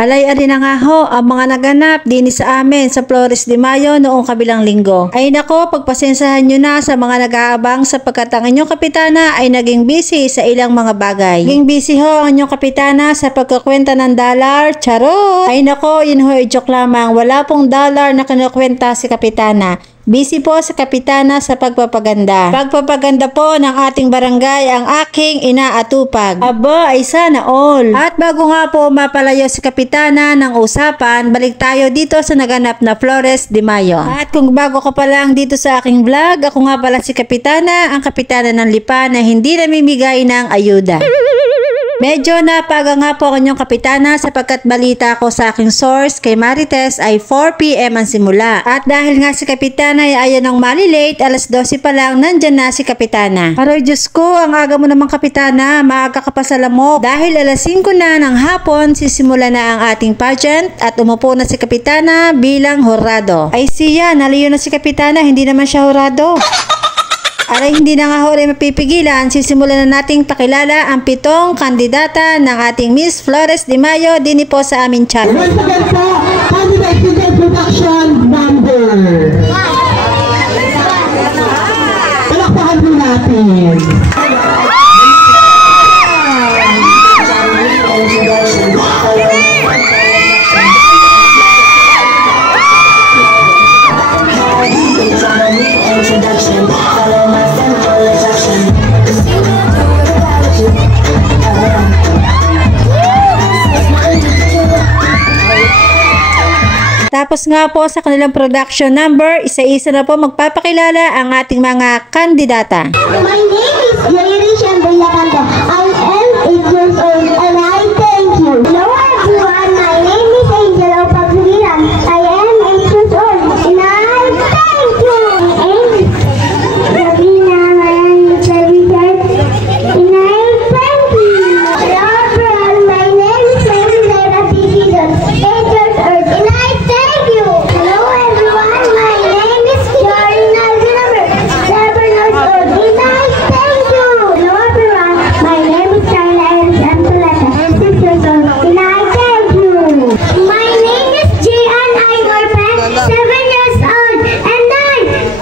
Alay-ali na nga ho ang mga naganap din sa amin sa Flores de Mayo noong kabilang linggo. Ay nako, pagpasensahan nyo na sa mga nag-aabang sapagkat ang inyong kapitana ay naging busy sa ilang mga bagay. Naging busy ho ang inyong kapitana sa pagkakwenta ng dollar. Charot! Ay nako, yun ho, joke lamang. Wala pong dollar na kinukwenta si kapitana. Busy po sa kapitana sa pagpapaganda. Pagpapaganda po ng ating barangay ang aking inaatupag. Aba, ay sana all. At bago nga po mapalayo si kapitana ng usapan, balik tayo dito sa naganap na Flores de Mayo. At kung bago ka pa lang dito sa aking vlog, ako nga pala si kapitana, ang kapitana ng Lipa na hindi namimigay ng ayuda. Medyo napaga nga po ang inyong kapitana sapagkat balita ko sa aking source kay Marites ay 4 PM ang simula. At dahil nga si kapitana ay ayaw nang malilate, alas 12 pa lang nandyan na si kapitana. Aroy Diyos ko, ang aga mo naman kapitana, maaga ka pa sa lamok. Dahil alas 5 na ng hapon, sisimula na ang ating pageant at umupo na si kapitana bilang hurado. Ay siya, naliyo na si kapitana, hindi naman siya hurado. Aray, hindi na nga ho rin mapipigilan, sisimulan na nating pakilala ang 7 kandidata ng ating Miss Flores de Mayo din po sa aming channel. Once again po, candidate to the production number. Palakpakan po natin. Tapos nga po sa kanilang production number, isa-isa na po magpapakilala ang ating mga kandidata. My name is Yairish Andreyakanda. I am 8 years old and I thank you. Hello everyone, my name is Angel Opagriran. I am 8 years old and I thank you. And Sabina Mayan Richard and I thank you. Hello everyone, my name is Maymuna Bigidon, 8 years old and I thank you. Hello everyone, my name is Jorina Zinamur, 7 years old and I thank you. Hello everyone, my name is Carla Iris Antoleta, 6 years old and I thank you. My name is Jian Igorpen, 7 years old and I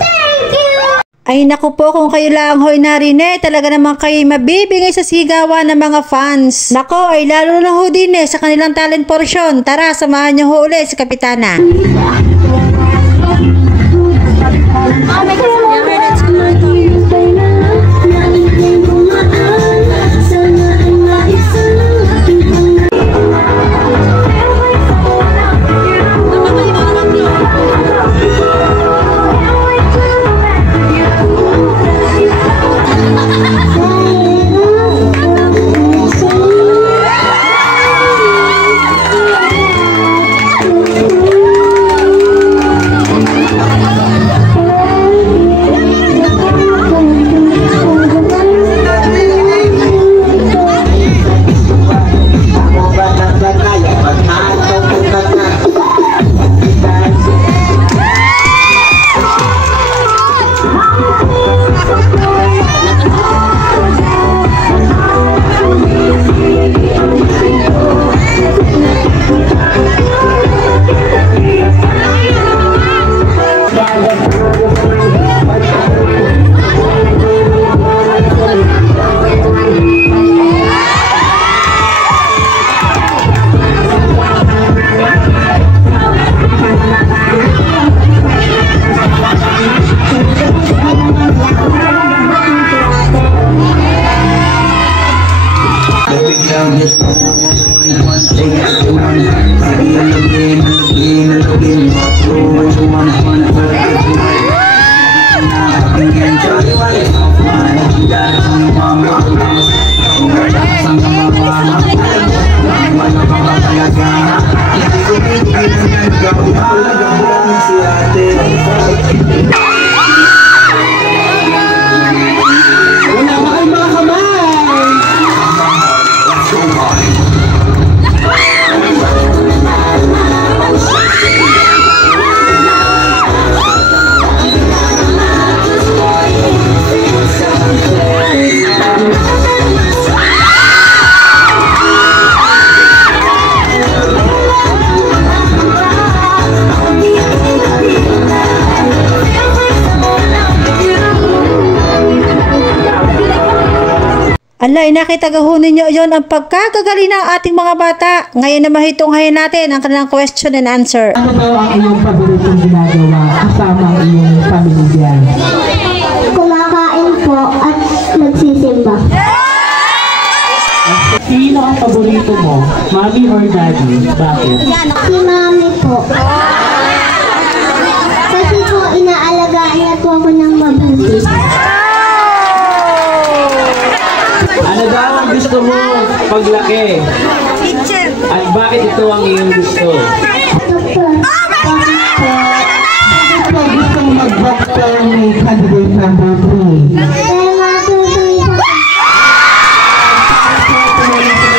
thank you. Ay naku po, kung kayo lang ho'y narinig, talaga naman kayo mabibigay sa sigawan ng mga fans. Nako, ay lalo na ho din sa kanilang talent portion. Tara, samahan niyo ho ulit si kapitana. Ala, nakitagahunin nyo yon ang pagkagagaling ng ating mga bata. Ngayon na mahitunghayin natin ang kanilang question and answer. Ano daw ang iyong paboritong ginagawa kasama ang iyong pamilya? Kumakain po at nagsisimba. Sino ang paborito mo? Mommy or daddy? Bakit? Si mami po. Kasi po inaalagaan niya po ako ng mabuti. Ano daw ang gusto mo paglaki? At bakit ito ang iyong gusto? Doktor, bakit po? Bakit po gusto mo mag-doctor ni candidate number 3? Dahil matutuloy sa...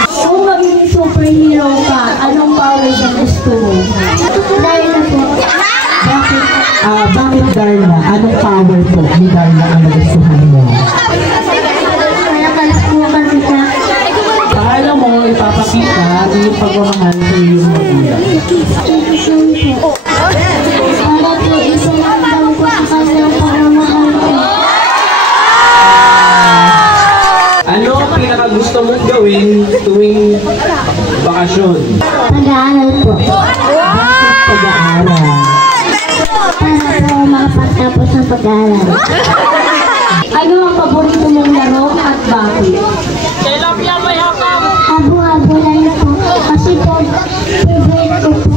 Kung maging superhero ka, anong powers ang gusto mo? Dahil na po. Bakit Darna? Anong power po ni Darna ang nagustuhan mo? Malakas po kasi sa... Paano mo ipapakita ang iyong pagmamahal sa iyong magulang? Para po isalamdaw ko sa kanyang pamamahal ko. Ano ang pinakagusto mong gawin tuwing bakasyon? Pag-aaral po. Pag-aaral. Para po makapagtapos ng pag-aaral. Ano ang paborito mong laro at bakit? Habo-habulan po. Kasi po, favorite ko po.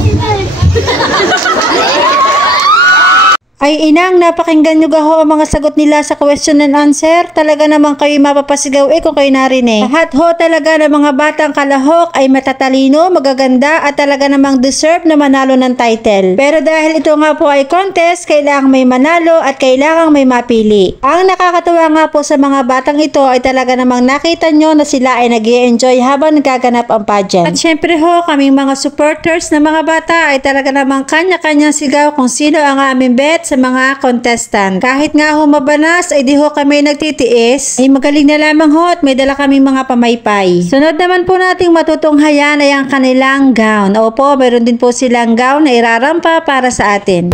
Ay inang, napakinggan nyo gaho ang mga sagot nila sa question and answer. Talaga naman kayo mapapasigaw kung kayo narinig. Lahat ho talaga ng mga batang kalahok ay matatalino, magaganda at talaga namang deserve na manalo ng title. Pero dahil ito nga po ay contest, kailangang may manalo at kailangang may mapili. Ang nakakatuwa nga po sa mga batang ito ay talaga namang nakita nyo na sila ay nag-i-enjoy habang nagaganap ang pageant. At syempre ho, kaming mga supporters na mga bata ay talaga namang kanya-kanyang sigaw kung sino ang aming bet sa mga contestant. Kahit nga ho mabanas ay di ho kami nagtitiis, ay magaling na lamang ho at may dala kaming mga pamaypay. Sunod naman po nating matutunghayan ay ang kanilang gown. Opo, meron din po silang gown na irarampa para sa atin.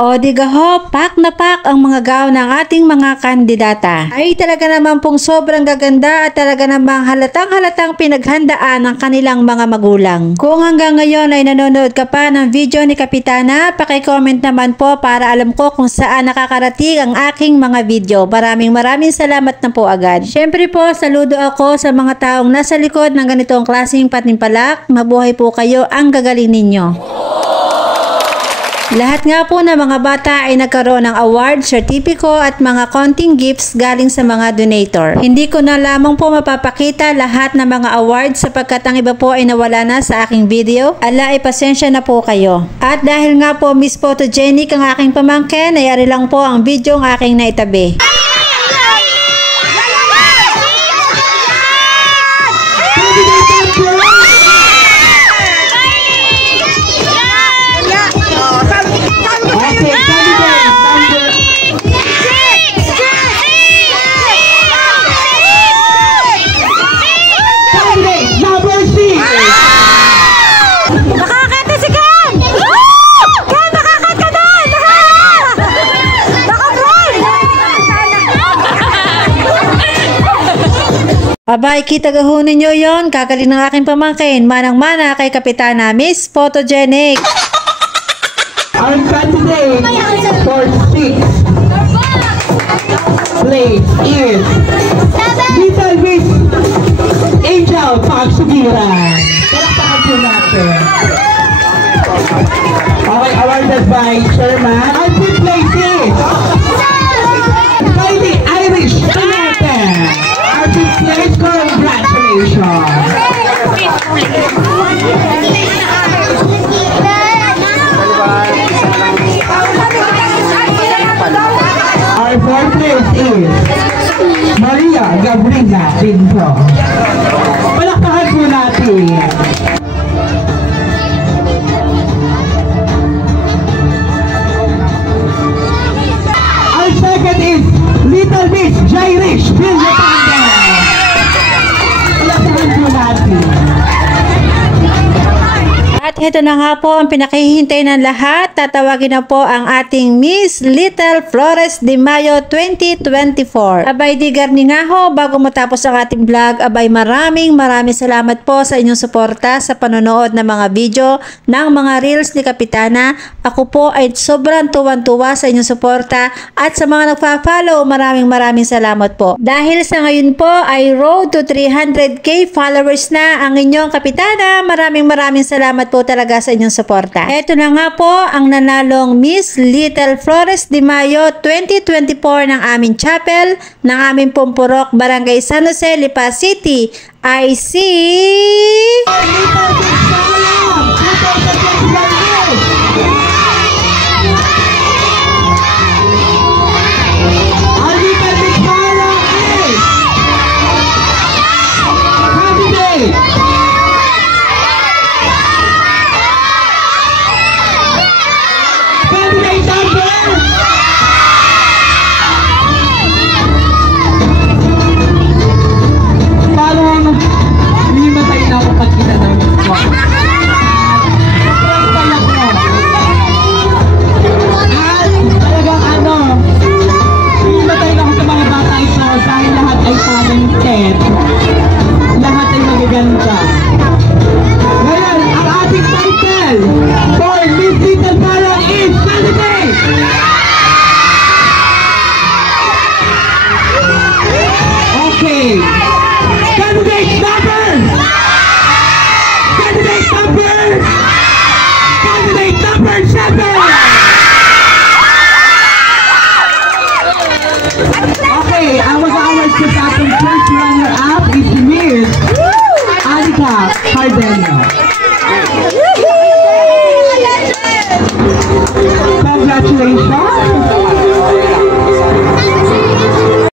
O diga ho, pak na pak ang mga gown ng ating mga kandidata. Ay talaga naman pong sobrang gaganda at talaga namang halatang pinaghandaan ng kanilang mga magulang. Kung hanggang ngayon ay nanonood ka pa ng video ni Kapitana, paki-comment naman po para alam ko kung saan nakakarating ang aking mga video. Maraming salamat na po agad. Syempre po, saludo ako sa mga taong nasa likod ng ganitong klaseng patimpalak. Mabuhay po kayo, ang gagaling ninyo. Lahat nga po ng mga bata ay nagkaroon ng award, sertipiko at mga konting gifts galing sa mga donator. Hindi ko na lamang po mapapakita lahat ng mga awards sapagkat ang iba po ay nawala na sa aking video. Ala, ay pasensya na po kayo. At dahil nga po Miss Photogenic ang aking pamangkin, ay ari lang po ang video ang aking naitabi. Abay, kitagahunin nyo yon. Kagaling ng aking pamangkin. Manang-mana kay Kapitana Miss Photogenic. Our candidate for 6th place is Little Miss Angel Pagsugiran. Palakpakan po natin. Okay, awarded by Chairman. Our 5th place is Kylie Irish Jonathan. Our 5th place, congrats. Our fourth place is Maria Gabriela Pinto. Palakpakan po natin. Our second is Little Miss Jairish Villatanda. Palakpakan po natin. At ito na nga po ang pinakihintay ng lahat. Tatawagin na po ang ating Miss Little Flores de Mayo 2024. Abay di garni nga ho, bago matapos ang ating vlog, abay maraming salamat po sa inyong suporta sa panonood ng mga video ng mga reels ni Kapitana. Ako po ay sobrang tuwan-tuwa sa inyong suporta at sa mga nagpa-follow, maraming salamat po. Dahil sa ngayon po ay road to 300k followers na ang inyong Kapitana. Maraming salamat po talaga sa inyong suporta. Ito na nga po ang nanalong Miss Little Flores de Mayo 2024 ng aming chapel ng aming Pumpurok, Barangay San Jose, Lipa City. I see... lahat ay magaganda. Ngayon, ang ating title for Miss Little Baron is Candidate! Okay. Candidate number! Candidate number! Candidate number 7! Okay, ang mag-award sa ating first runner-up is Miss Anika Cardenio.